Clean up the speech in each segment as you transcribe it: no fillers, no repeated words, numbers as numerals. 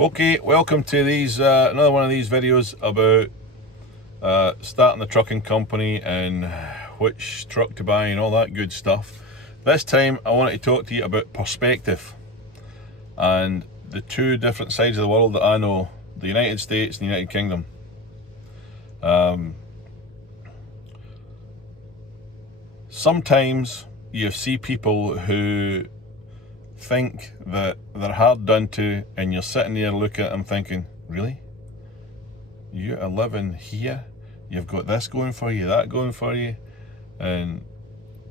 Okay, welcome to these another one of these videos about starting the trucking company and which truck to buy and all that good stuff. This time I wanted to talk to you about perspective and the two different sides of the world that I know, the United States and the United Kingdom. Sometimes you see people who think that they're hard done to, and you're sitting there looking at them thinking, really? You are living here? You've got this going for you, that going for you, and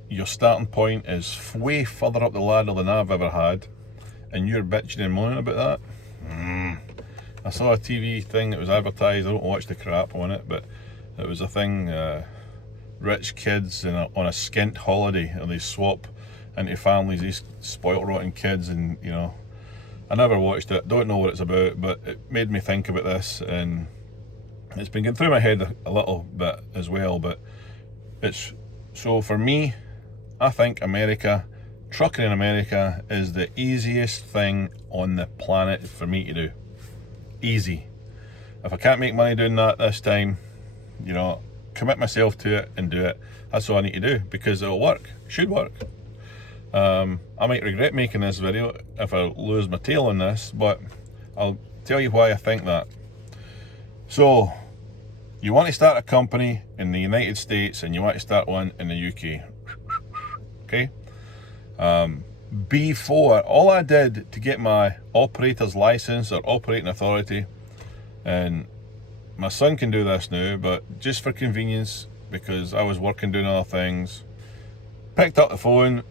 your starting point is way further up the ladder than I've ever had, and you're bitching and moaning about that? I saw a TV thing that was advertised. I don't watch the crap on it, but it was a thing, rich kids on a skint holiday, and they swap into families, these spoilt rotten kids, and you know, I never watched it, don't know what it's about, but it made me think about this, and it's been going through my head a little bit as well. But it's, so for me, I think trucking in America is the easiest thing on the planet for me to do. Easy. If I can't make money doing that this time, you know, commit myself to it and do it. That's all I need to do, because it'll work. It should work. I might regret making this video if I lose my tail on this, but I'll tell you why I think that. So, you want to start a company in the United States and you want to start one in the UK. Okay? Before, all I did to get my operator's license or operating authority, and my son can do this now, but just for convenience, because I was working doing other things, picked up the phone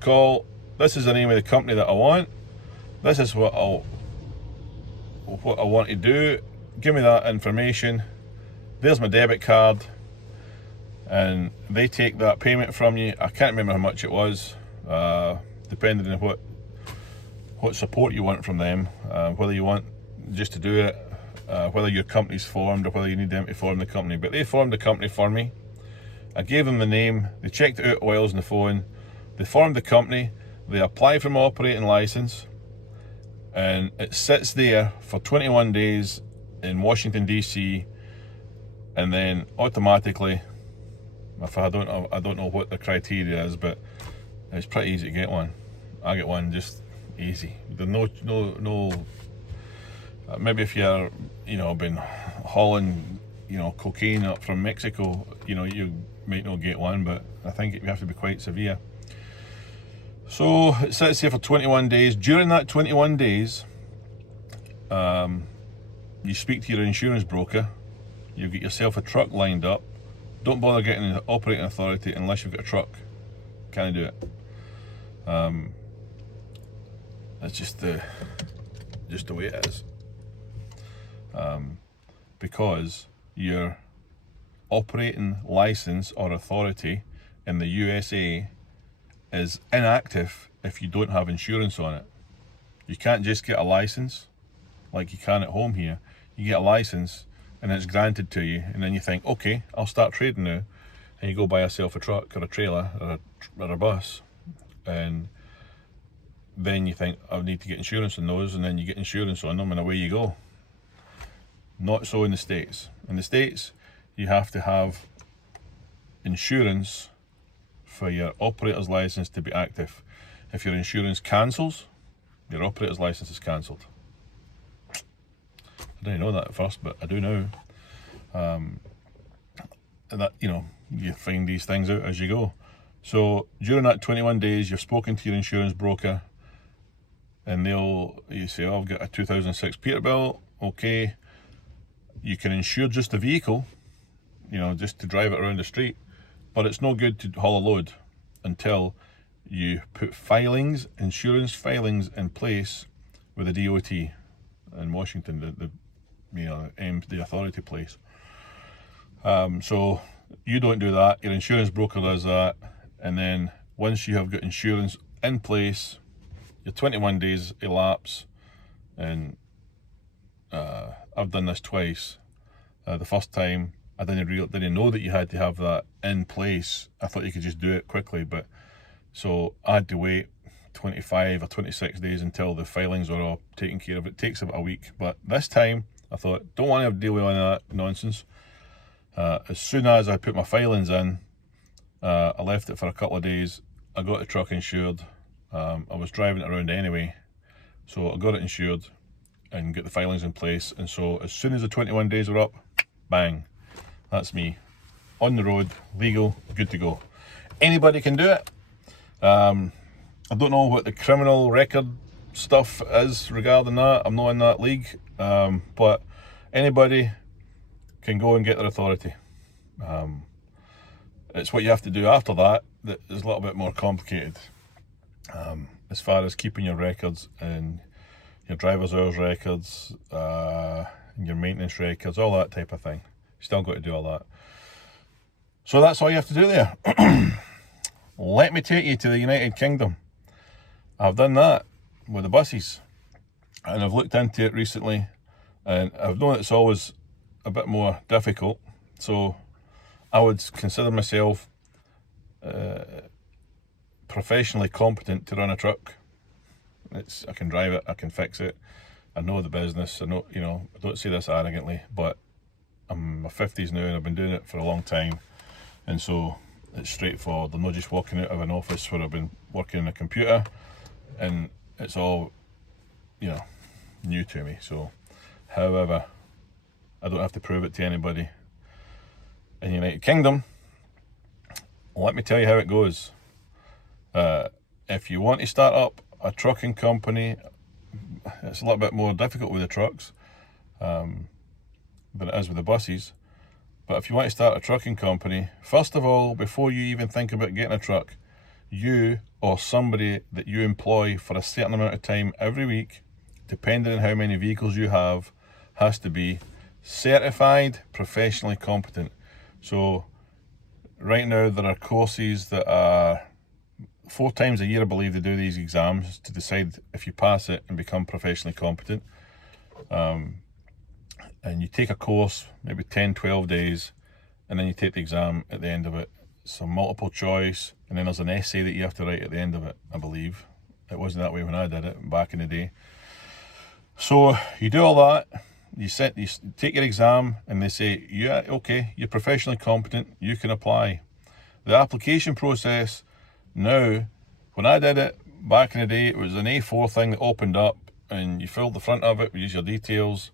call, this is the name of the company that I want, this is what I want to do, give me that information, there's my debit card, and they take that payment from you. I can't remember how much it was, depending on what support you want from them, whether you want just to do it, whether your company's formed or whether you need them to form the company. But they formed the company for me. I gave them the name, they checked it out while I was on the phone, they formed the company, they applied for my operating license, and it sits there for 21 days in Washington DC, and then automatically, if I don't know what the criteria is, but it's pretty easy to get one. I get one just easy. There's no maybe if you're, you know, been hauling, you know, cocaine up from Mexico, you know, you might not get one, but I think you have to be quite severe. So it sits here for 21 days. During that 21 days, you speak to your insurance broker, you get yourself a truck lined up. Don't bother getting an operating authority unless you've got a truck. Can't do it. That's just the way it is. Because your operating license or authority in the USA is inactive if you don't have insurance on it. You can't just get a license like you can at home here. You get a license and it's granted to you, and then you think, okay, I'll start trading now, and you go buy yourself a truck or a trailer or a bus, and then you think, I need to get insurance on those, and then you get insurance on them and away you go. Not so in the States. In the States, you have to have insurance for your operator's license to be active. If your insurance cancels, your operator's license is cancelled. I didn't know that at first, but I do now. And that, you know, you find these things out as you go. So during that 21 days, you've spoken to your insurance broker, and you say, oh, I've got a 2006 Peterbilt, okay. You can insure just the vehicle, you know, just to drive it around the street, but it's no good to haul a load until you put insurance filings in place with the DOT in Washington, the authority place. So you don't do that, your insurance broker does that, and then once you have got insurance in place, your 21 days elapse, and I've done this twice. The first time I didn't know that you had to have that in place. I thought you could just do it quickly, but so I had to wait 25 or 26 days until the filings are all taken care of. It takes about a week. But this time, I thought, don't want to deal with any of that nonsense. As soon as I put my filings in, I left it for a couple of days. I got the truck insured. I was driving it around anyway, so I got it insured and get the filings in place. And so as soon as the 21 days were up, bang, that's me on the road, legal, good to go. Anybody can do it. I don't know what the criminal record stuff is regarding that. I'm not in that league, but anybody can go and get their authority. It's what you have to do after that that is a little bit more complicated, as far as keeping your records and your driver's hours records, and your maintenance records, all that type of thing. You still got to do all that. So that's all you have to do there. Let me take you to the United Kingdom. I've done that with the buses, and I've looked into it recently, and I've known it's always a bit more difficult. So I would consider myself professionally competent to run a truck. I can drive it, I can fix it, I know the business. I know, I don't say this arrogantly, but I'm in my 50s now and I've been doing it for a long time, and so it's straightforward. I'm not just walking out of an office where I've been working on a computer, and it's all, new to me. So, however, I don't have to prove it to anybody. In the United Kingdom, let me tell you how it goes. If you want to start up a trucking company, it's a little bit more difficult with the trucks than it is with the buses. But if you want to start a trucking company, first of all, before you even think about getting a truck, you or somebody that you employ for a certain amount of time every week, depending on how many vehicles you have, has to be certified, professionally competent. So right now there are courses that are 4 times a year, I believe, they do these exams to decide if you pass it and become professionally competent. And you take a course, maybe 10, 12 days, and then you take the exam at the end of it. It's a multiple choice, and then there's an essay that you have to write at the end of it, I believe. It wasn't that way when I did it back in the day. So you do all that, you take your exam, and they say, yeah, okay, you're professionally competent, you can apply. The application process now, when I did it back in the day, it was an A4 thing that opened up, and you filled the front of it, use your details,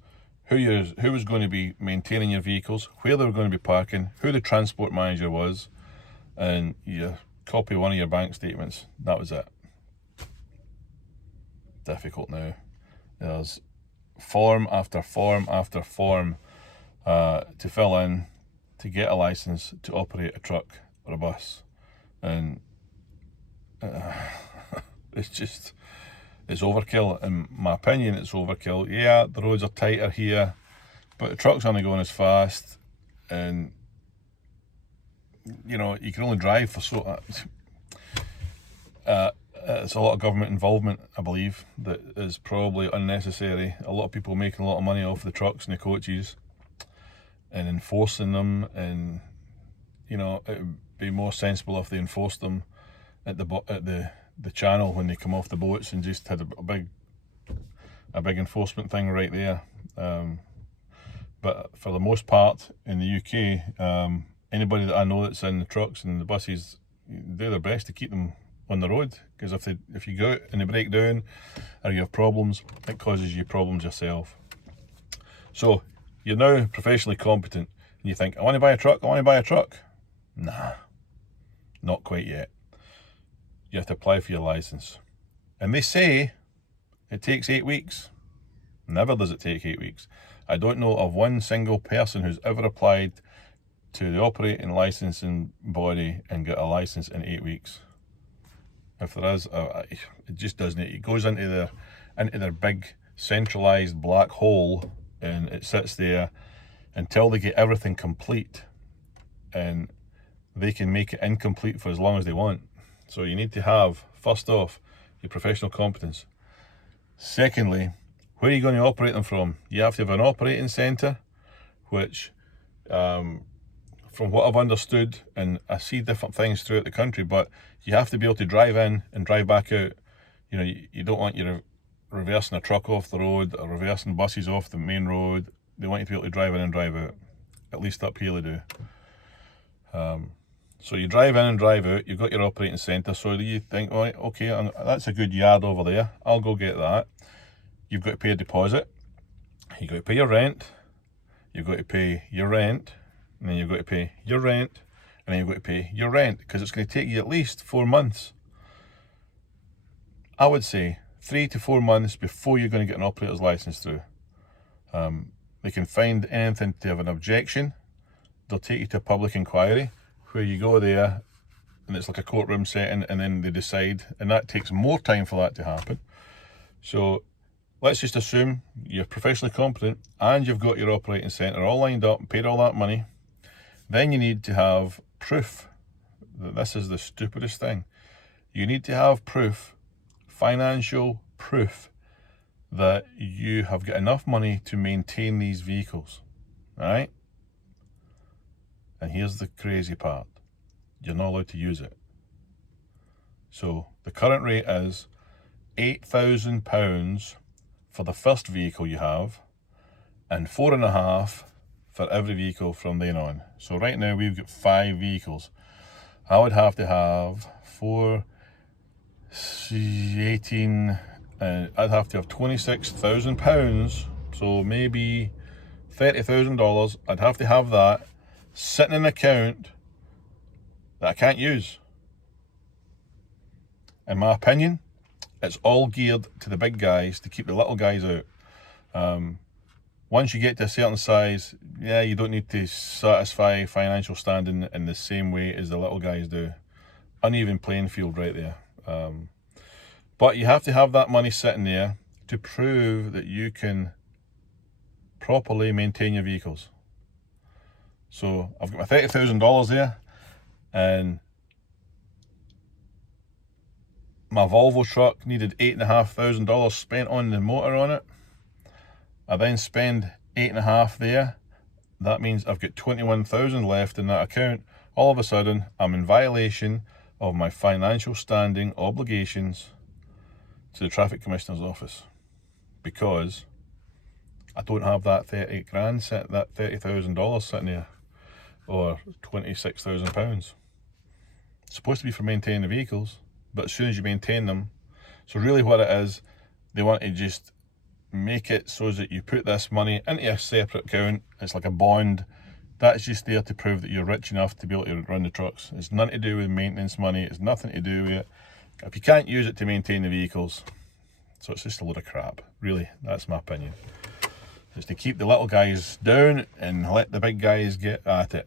who was going to be maintaining your vehicles, where they were going to be parking, who the transport manager was, and you copy one of your bank statements. That was it. Difficult now. There's form after form after form to fill in to get a license to operate a truck or a bus, and it's overkill. In my opinion, it's overkill. Yeah, the roads are tighter here, but the truck's only going as fast, and you can only drive for so. It's a lot of government involvement, I believe, that is probably unnecessary. A lot of people making a lot of money off the trucks and the coaches, and enforcing them, and it would be more sensible if they enforced them at the channel when they come off the boats, and just had a big enforcement thing right there. But for the most part in the UK, anybody that I know that's in the trucks and the buses do their best to keep them on the road, because if you go out and they break down or you have problems, it causes you problems yourself. So you're now professionally competent, and you think, I want to buy a truck. Nah, not quite yet. You have to apply for your license, and they say it takes 8 weeks. Never does it take 8 weeks. I don't know of one single person who's ever applied to the operating licensing body and get a license in 8 weeks. If there is, it just doesn't. It goes into their big centralized black hole, and it sits there until they get everything complete, and they can make it incomplete for as long as they want. So you need to have, first off, your professional competence. Secondly, where are you going to operate them from? You have to have an operating centre, which, from what I've understood, and I see different things throughout the country, but you have to be able to drive in and drive back out. You know, you don't want you reversing a truck off the road or reversing buses off the main road. They want you to be able to drive in and drive out. At least up here they do. So you drive in and drive out, you've got your operating centre, so you think, right, okay, that's a good yard over there, I'll go get that. You've got to pay a deposit, you've got to pay your rent, you've got to pay your rent, and then you've got to pay your rent, and then you've got to pay your rent, because it's going to take you at least 4 months. I would say 3 to 4 months before you're going to get an operator's licence through. They can find anything to have an objection. They'll take you to a public inquiry where you go there and it's like a courtroom setting, and then they decide, and that takes more time for that to happen. So let's just assume you're professionally competent and you've got your operating centre all lined up and paid all that money. Then you need to have proof. This is the stupidest thing. You need to have proof, financial proof, that you have got enough money to maintain these vehicles, right? And here's the crazy part. You're not allowed to use it. So the current rate is £8,000 for the first vehicle you have, and 4.5 for every vehicle from then on. So right now we've got 5 vehicles. I would have to have 4, 18, I'd have to have £26,000, so maybe $30,000. I'd have to have that sitting in an account that I can't use. In my opinion, it's all geared to the big guys to keep the little guys out. Once you get to a certain size, yeah, you don't need to satisfy financial standing in the same way as the little guys do. Uneven playing field right there. But you have to have that money sitting there to prove that you can properly maintain your vehicles. So I've got my $30,000 there, and my Volvo truck needed $8,500 spent on the motor on it. I then spend 8.5 there. That means I've got 21,000 left in that account. All of a sudden, I'm in violation of my financial standing obligations to the Traffic Commissioner's office, because I don't have that 30 grand set, that $30,000 sitting there, or £26,000. It's supposed to be for maintaining the vehicles, but as soon as you maintain them, so really what it is, they want to just make it so that you put this money into a separate account. It's like a bond. That's just there to prove that you're rich enough to be able to run the trucks. It's nothing to do with maintenance money. It's nothing to do with it. If you can't use it to maintain the vehicles, so it's just a load of crap. Really, that's my opinion. It's to keep the little guys down and let the big guys get at it.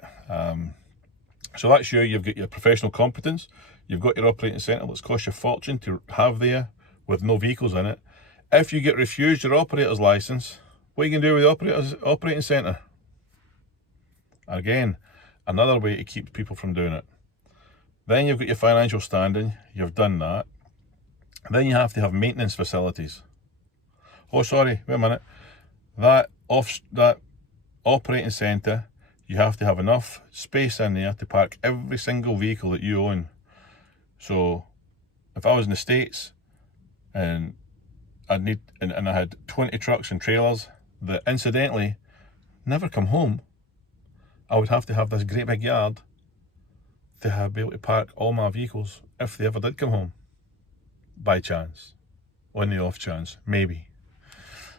So that's you. You've got your professional competence. You've got your operating centre that's cost you a fortune to have there with no vehicles in it. If you get refused your operator's licence, what are you going to do with the operating centre? Again, another way to keep people from doing it. Then you've got your financial standing, you've done that. Then you have to have maintenance facilities. Oh, sorry, wait a minute. That operating centre, you have to have enough space in there to park every single vehicle that you own. So if I was in the States and I had 20 trucks and trailers that incidentally never come home, I would have to have this great big yard to be able to park all my vehicles if they ever did come home, by chance, on the off chance, maybe.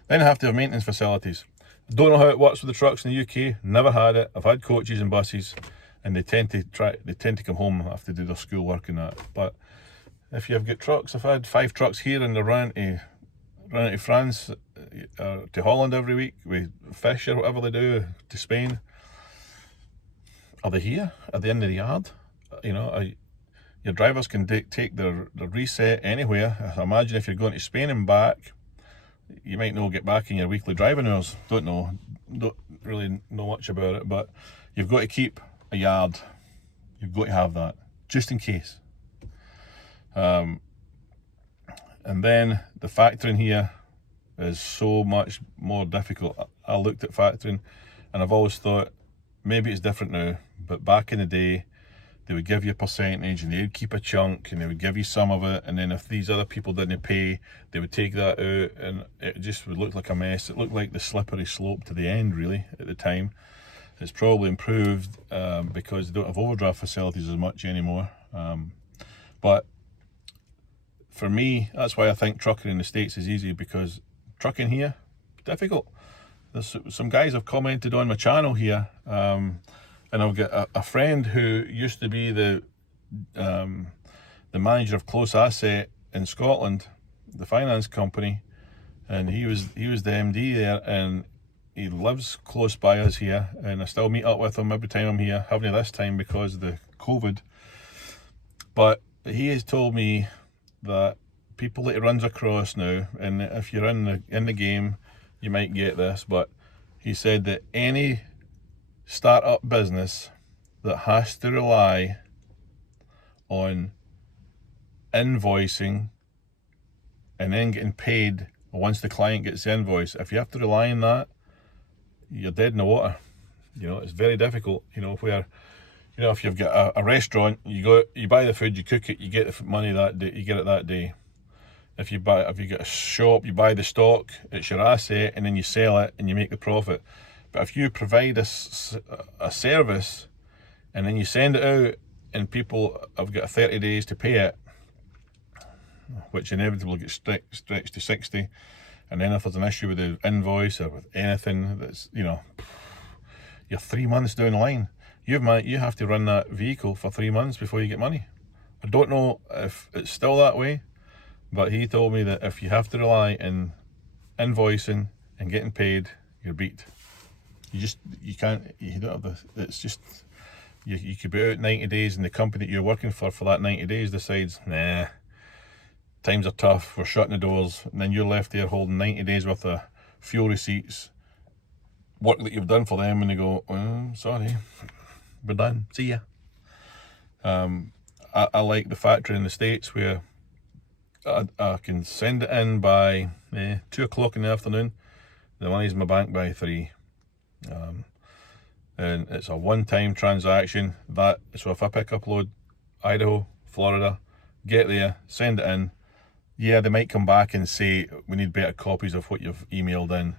Then I have to have maintenance facilities. Don't know how it works with the trucks in the UK, never had it. I've had coaches and buses, and they tend to come home after they do their school work and that. But if you've got trucks, I've had 5 trucks here, and they're running to France, to Holland every week with fish or whatever they do, to Spain. Are they here? Are they in the yard? You know, your drivers can take their reset anywhere. I imagine if you're going to Spain and back, you might not get back in your weekly driving hours. Don't really know much about it, but you've got to keep a yard. You've got to have that, just in case. And then the factoring here is so much more difficult. I looked at factoring, and I've always thought maybe it's different now, but back in the day, they would give you a percentage and they'd keep a chunk and they would give you some of it, and then if these other people didn't pay, they would take that out, and it just would look like a mess. It looked like the slippery slope to the end, really, at the time. It's probably improved because they don't have overdraft facilities as much anymore. But for me, that's why I think trucking in the States is easy, because trucking here, difficult. There's some guys have commented on my channel here, and I've got a friend who used to be the manager of Close Asset in Scotland, the finance company, and he was the MD there, and he lives close by us here, and I still meet up with him every time I'm here. Haven't this time because of the COVID, but he has told me that people that he runs across now, and if you're in the game, you might get this, but he said that any startup business that has to rely on invoicing and then getting paid once the client gets the invoice, if you have to rely on that, you're dead in the water. You know, it's very difficult. You know, where, you know, if you've got a restaurant, you buy the food, you cook it, you get the money that day, you get it that day. If you get a shop, you buy the stock, it's your asset, and then you sell it and you make the profit. But if you provide a service and then you send it out and people have got 30 days to pay it, which inevitably gets stretched to 60, and then if there's an issue with the invoice or with anything, that's, you know, you're 3 months down the line. You have to run that vehicle for 3 months before you get money. I don't know if it's still that way, but he told me that if you have to rely on invoicing and getting paid, you're beat. You can't, you don't have the, it's just, you could be out 90 days and the company that you're working for that 90 days decides, nah, times are tough, we're shutting the doors, and then you're left there holding 90 days worth of fuel receipts, work that you've done for them, and they go, well, sorry, we're done, see ya. I like the factory in the States where I can send it in by 2 o'clock in the afternoon, the money's in my bank by 3. And it's a one-time transaction. So if I pick up load Idaho, Florida, get there, send it in, yeah, they might come back and say we need better copies of what you've emailed in,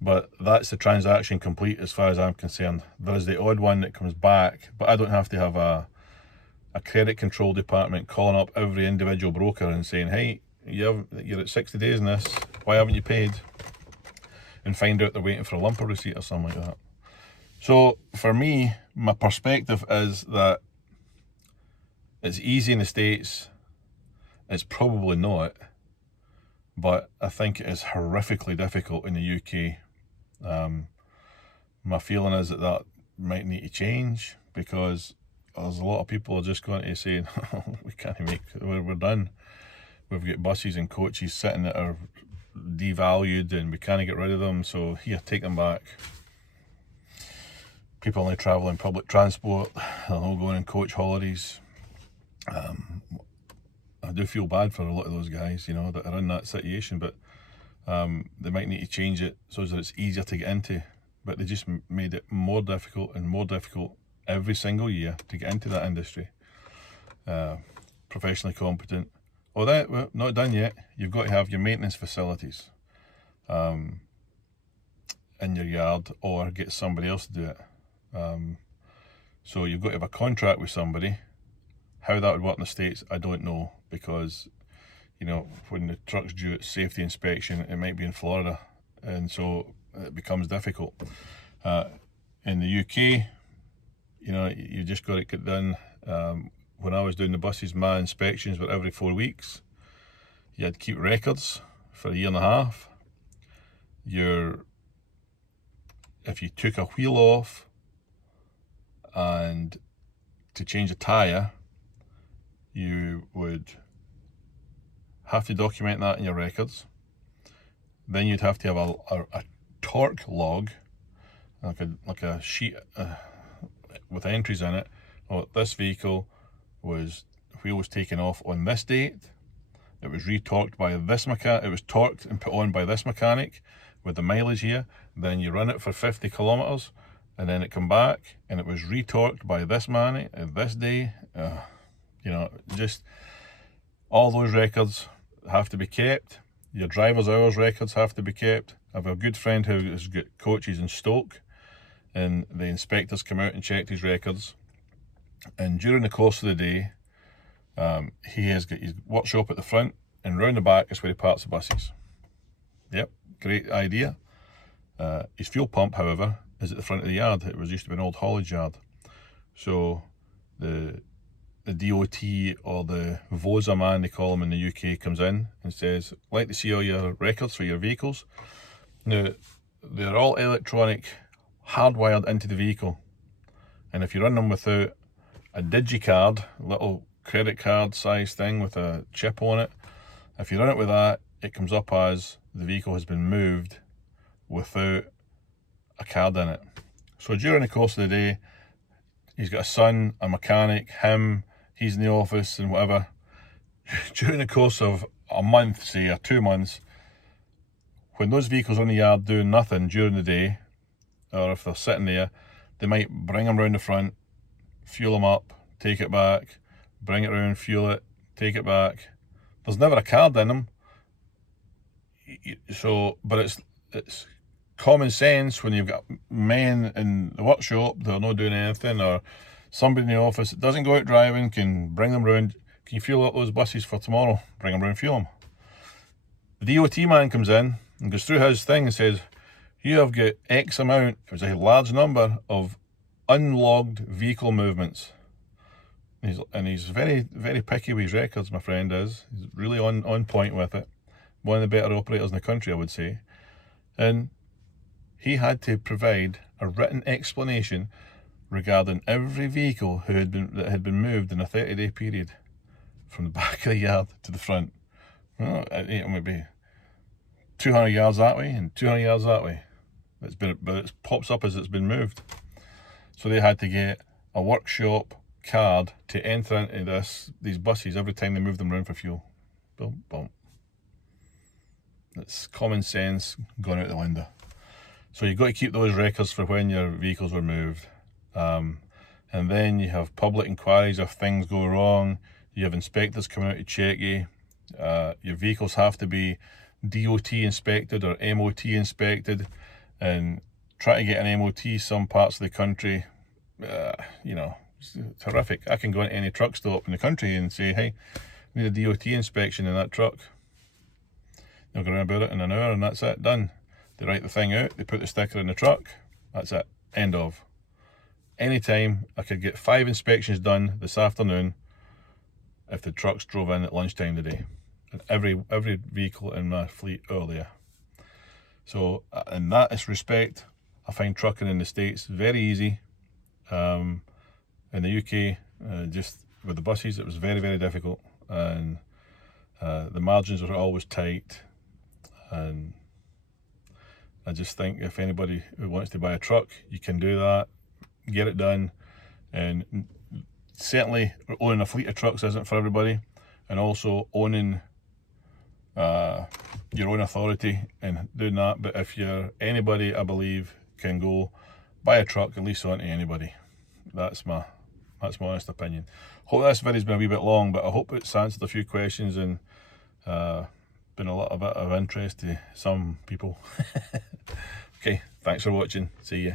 but that's the transaction complete as far as I'm concerned. There's the odd one that comes back, but I don't have to have a credit control department calling up every individual broker and saying, hey, you're at 60 days in this, why haven't you paid? And find out they're waiting for a lumper receipt or something like that. So for me, my perspective is that it's easy in the States. It's probably not, but I think it is horrifically difficult in the UK. My feeling is that might need to change, because there's a lot of people are just going to say, we can't make, we're done. We've got buses and coaches sitting that are devalued and we can't get rid of them, so here, take them back. People only travel in public transport, they're all going on coach holidays. I do feel bad for a lot of those guys, you know, that are in that situation, but they might need to change it so that it's easier to get into. But they just made it more difficult and more difficult every single year to get into that industry. Professionally competent. Oh, well, not done yet. You've got to have your maintenance facilities in your yard, or get somebody else to do it. So you've got to have a contract with somebody. How that would work in the States, I don't know, because, you know, when the truck's due its safety inspection, it might be in Florida, and so it becomes difficult. In the UK, you know, you just got it get done. When I was doing the buses, my inspections were every 4 weeks. You had to keep records for a year and a half. If you took a wheel off and to change a tyre, you would have to document that in your records. Then you'd have to have a torque log, like a sheet with entries in it. Oh, this vehicle wheel was taken off on this date. It was retorqued by this mechanic. It was torqued and put on by this mechanic with the mileage here. Then you run it for 50 kilometers, and then it come back and it was retorqued by this man this day. You know, just all those records have to be kept. Your driver's hours records have to be kept. I have a good friend who has got coaches in Stoke, and the inspectors come out and checked his records, and during the course of the day, he has got his workshop at the front, and round the back is where he parks the buses. Yep, great idea. His fuel pump, however, is at the front of the yard. It was used to be an old haulage yard. So the DOT, or the VOSA man they call him in the UK, comes in and says, "I'd like to see all your records for your vehicles." Now, they're all electronic, hardwired into the vehicle, and if you run them without a digicard, a little credit card size thing with a chip on it, if you run it with that, it comes up as the vehicle has been moved without a card in it. So during the course of the day, he's got a son, a mechanic, him, he's in the office and whatever. During the course of a month, say, or 2 months, when those vehicles are in the yard doing nothing during the day, or if they're sitting there, they might bring them round the front, fuel them up, take it back, bring it round, fuel it, take it back. There's never a card in them. So, but it's common sense when you've got men in the workshop that are not doing anything, or somebody in the office that doesn't go out driving can bring them round. Can you fuel up those buses for tomorrow? Bring them round, fuel them. The DOT man comes in and goes through his thing and says, "You have got X amount," it was a large number, "of unlogged vehicle movements." And he's very, very picky with his records, my friend is. He's really on point with it. One of the better operators in the country, I would say. And he had to provide a written explanation regarding every vehicle that had been moved in a 30-day period from the back of the yard to the front. Well, it might be 200 yards that way and 200 yards that way. But it pops up as it's been moved. So they had to get a workshop card to enter into these buses every time they move them around for fuel. Boom, boom. It's common sense gone out the window. So you've got to keep those records for when your vehicles were moved. And then you have public inquiries if things go wrong. You have inspectors coming out to check you. Your vehicles have to be DOT inspected or MOT inspected. And try to get an MOT some parts of the country, you know, it's terrific. I can go into any truck stop in the country and say, "Hey, we need a DOT inspection in that truck." They'll go around about it in an hour and that's it, done. They write the thing out, they put the sticker in the truck, that's it, end of. Anytime I could get 5 inspections done this afternoon if the trucks drove in at lunchtime today. And every vehicle in my fleet earlier. So in that respect, I find trucking in the States very easy. In the UK, just with the buses, it was very, very difficult, and the margins are always tight. And I just think if anybody who wants to buy a truck, you can do that, get it done. And certainly owning a fleet of trucks isn't for everybody, and also owning your own authority and doing that. But if you're anybody, I believe, can go buy a truck and lease on to anybody. That's my honest opinion. Hope this video's been a wee bit long, but I hope it's answered a few questions and been a little bit of interest to some people. Okay, thanks for watching. See ya.